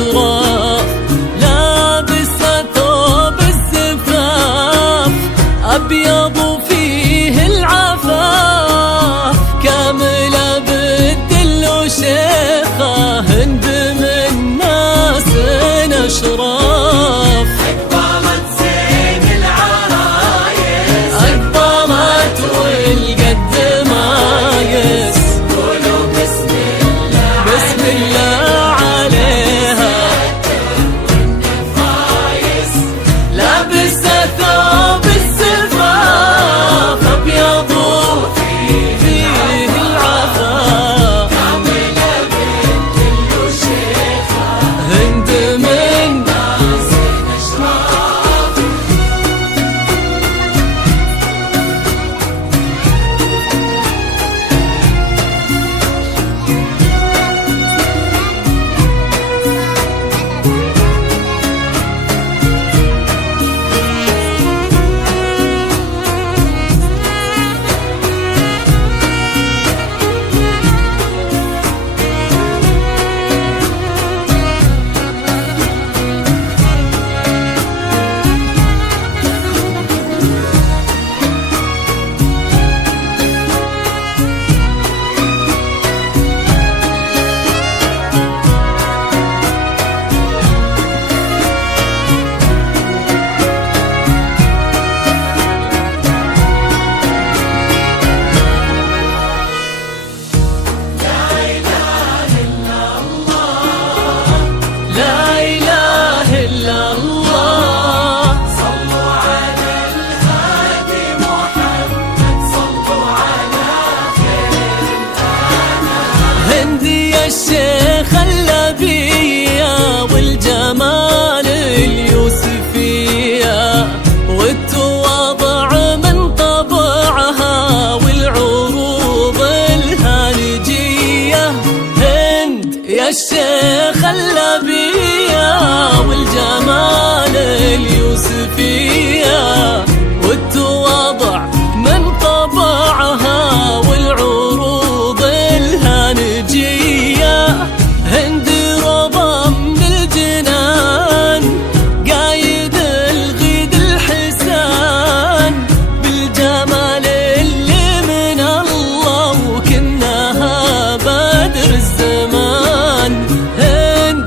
الأشراف، لابسة ثوب الزفاف أبيض فيه العفاف، كاملة بالدل وشيخة هند من ناس أشراف. أقبلت زين العرايس، أقبلت والقد مايس، قولوا بسم الله بسم الله عليها. والنفايس لابسة ثوب الزفاف أبيض فيه العفاف، كاملة بالدل وشيخة هند من ناس أشراف. لا إله إلا الله. صلوا على الهادي محمد، صلوا على خير الأنام. هندي يا الشيخ اللبية والجمال اليوسفية، والتواضع من طبعها والعروض الهالجية. هند يا الشيخ اللبية والجمال اليوسفية، والتواضع من طبعها والعروض الهانجية. هند روضة من الجنان، قايد الغيد الحسان، بالجمال اللي من الله وكنها بدر الزمان. هند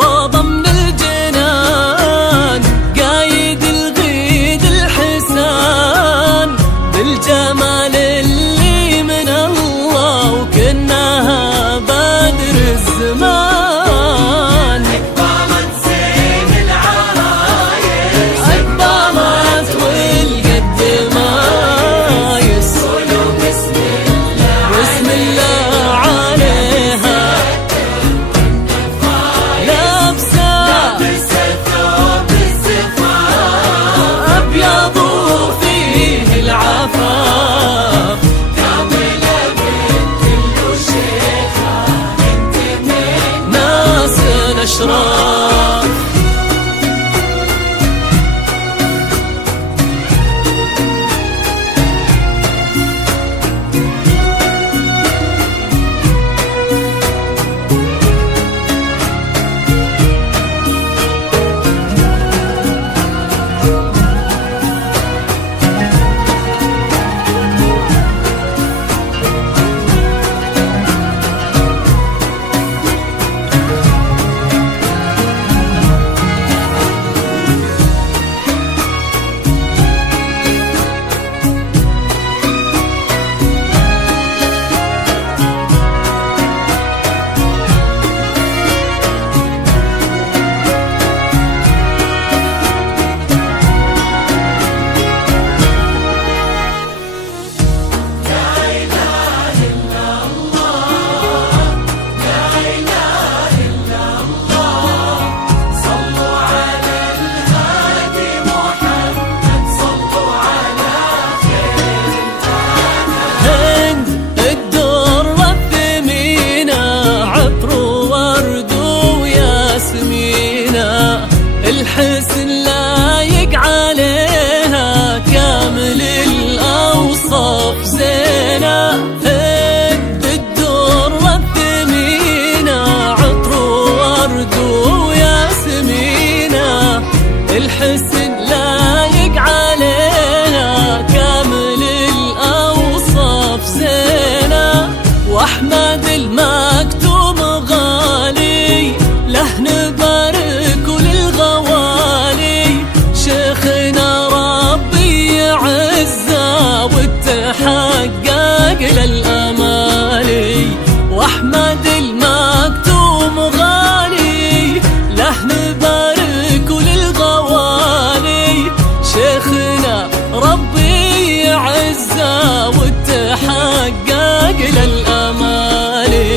روضة من الجنان، قايد الغيد الحسان، بالجمال اللي من الله وكنها بدر الزمان. أقبلت زين العرايس، أقبلت والقد مايس، قولوا بسم الله بسم الله عليها. لابسة لابسة ثوب الزفاف أبيض فيه العفاف، كاملة بالدل وشيخة هند من ناس أشراف. الحسن لايق عليها، كامل الأوصاف زينة. هد الدر الثمينة، عطر ورد حسن لايق عليها كامل الأوصاف زينة، وأحمد المكتوم غالي له نبارك وللغوالي، شيخنا ربي يعزه وتحقق للأمالي، وأحمد المكتوم غالي له نبارك وللغوالي، شيخنا ربي يعزه وتحقق للأمالي.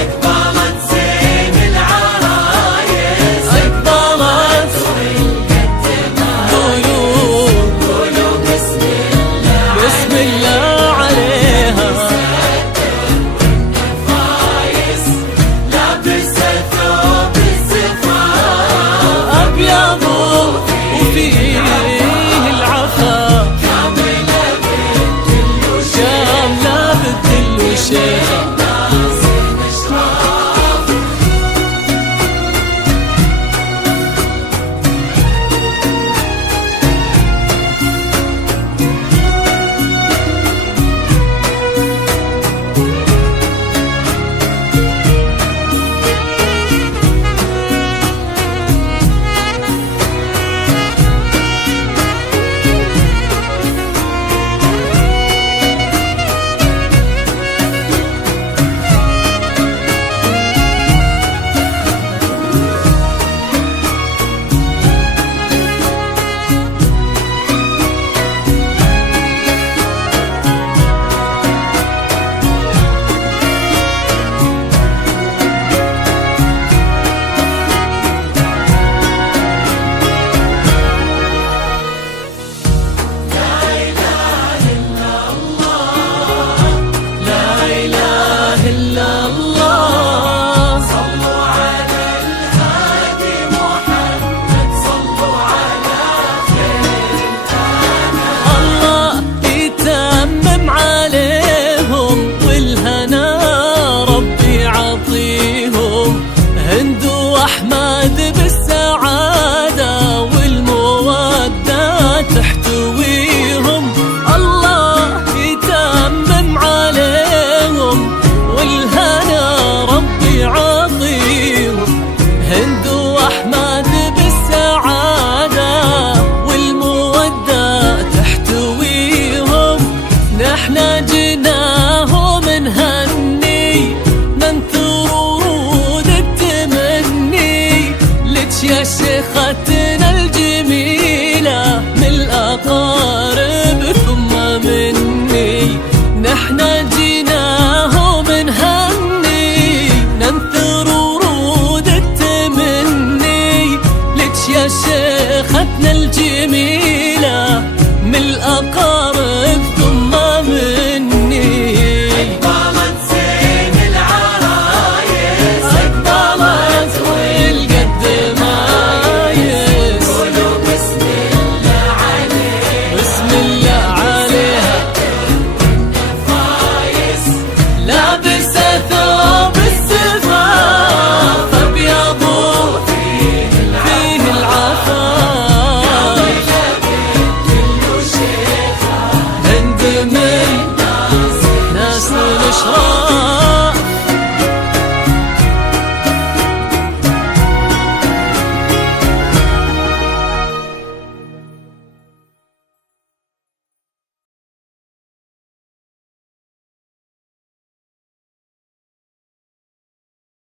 أقبلت زين العرايس، أقبلت والقدمات، قولوا بسم الله، بسم الله عليها، فايز لابسة ثوب الزفاف، أبيض وفيه العفا، كاملة بالدل وشيخ، كاملة بالدل وشيخة. ناس الأشراف. أحمد بالسعادة والمودة تحتويهم، الله يتمم عليهم والهنا ربي يعطيهم، هند وأحمد بالسعادة والمودة تحتويهم، نحنا جناهم نهني ننثر ورود التمني لك يا شيختنا الجميلة من الأقارب ثم مني، نحنا جيناهم نهني ننثر ورود التمني لك يا شيختنا الجميلة من الأقارب ثم مني. أقبلت زين العرايس، أقبلت والقدمايس، قولوا بسم الله عليه، بسم الله عليها، فايز لابسة ثوب الزفاف أبيض فيه العفاف، بالدل وشيخة، هند من ناس الأشراف.